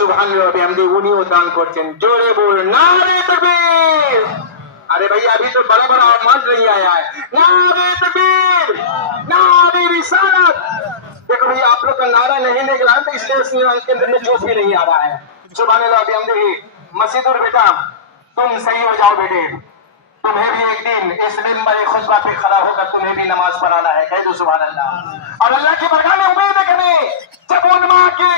সুবহানাল্লাহ বিহামদি উনিও দান করছেন জোরে বল নারে তকবীর अरे भैया अभी तो बड़ा बड़ा आवाज नहीं आया है नारे तकबीर नारे रिसालत देखो भैया आप लोग का नारा नहीं निकला तो इसलिए इस के अंदर में जोश भी नहीं आ रहा है सुबह अभी हम देखिए मसीदुर बेटा तुम सही हो जाओ बेटे तुम्हें भी एक दिन इस मिंबर खुतबा पे खड़ा होकर तुम्हें भी नमाज पढ़ाना है कह दो सुबह अल्लाह और अल्लाह की बरकत में उम्मीद है कभी जब उलमा के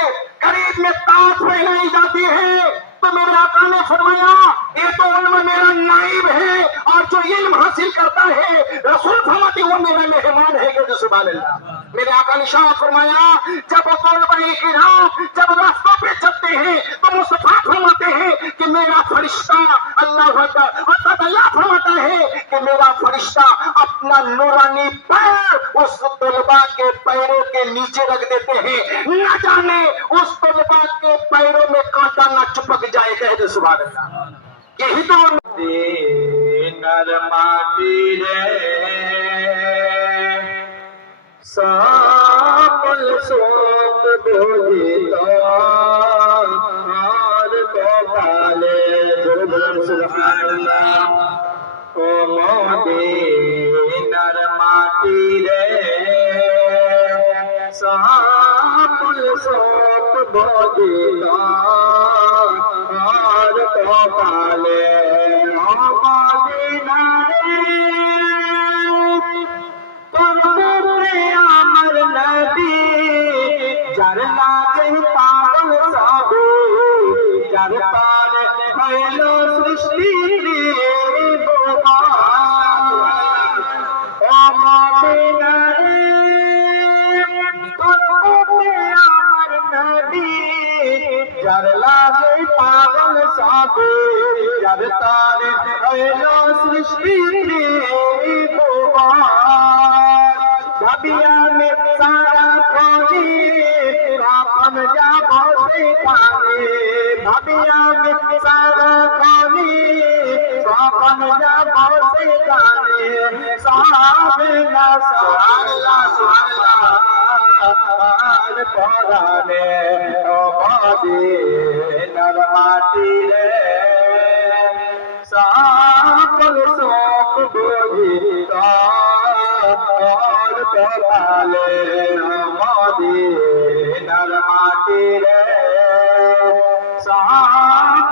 करीब में ताज पहनाई जाती है। तो मेरे आका ने फरमाया, ये तो उल्मा मेरा नाइब है और जो इल्म हासिल करता है, रसूल फरमाते वो मेरा मेहमान है दो सुबह अल्लाह मेरे आका ने शाह फरमाया, जब की जब रास्तों पे चलते हैं तो मुस्तफ़ा फरमाते हैं कि मेरा फरिश्ता अल्लाह अल्लाह फरमाता है कि मेरा फरिश्ता अपना तलबा के पैरों के नीचे रख देते हैं। न जाने उस तलबा के पैरों में कांटा न चिपक जाए, कह दे सुबह यही तो नर रे। सापल सोप बोलिता हार दुर्गम सुभान ओ मोदे नर रे। ভোগিতা আর তো কালে পাবে যার তার রয়না সৃষ্টি ভাবিয়া সারা প্রাণী রাম যা বসে পারে ভাবিয়া মে সারা যা বসে পারে সাবনা সুবহানাল্লাহ সুবহানাল্লাহ পরানে ও বাদে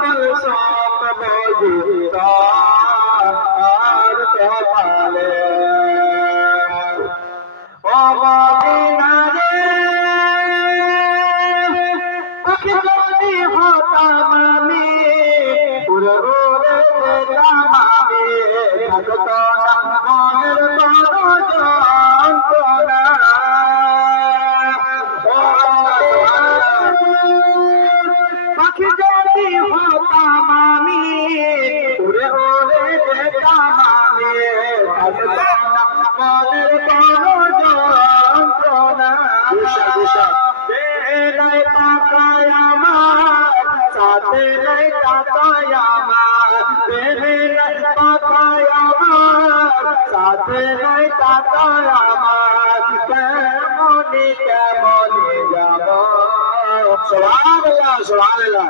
सम भ তেরে তাকায় আমার তেরে তাকায় আমার সাথে নাই তাকায় আমার কেমনে কেমনে যাব সুবহানাল্লাহ সুবহানাল্লাহ